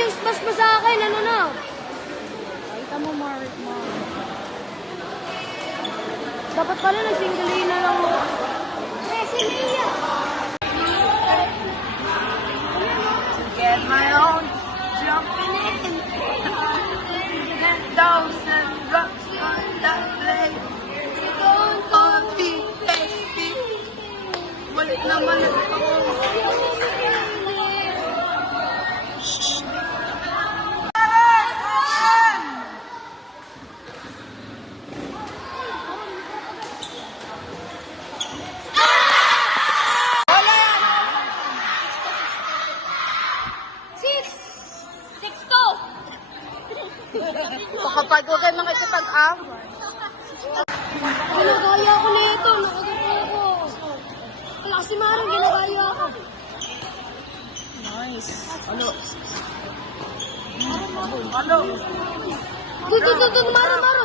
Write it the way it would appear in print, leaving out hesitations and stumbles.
yung smash mo sa akin, ano na? Kita mo, Mark. Dapat pala nag-single na lang mo. Si Mia! To get my own, jumping in. Those and rocks on that plane. Going for the baby. Balik naman ako. Kapag huwag kayo makikipag-away. Ginagaya ko na ito. Nakagaya ko. Wala kasi Mara, ginagaya ako. Nice. Ano? Ano? Mara, Mara.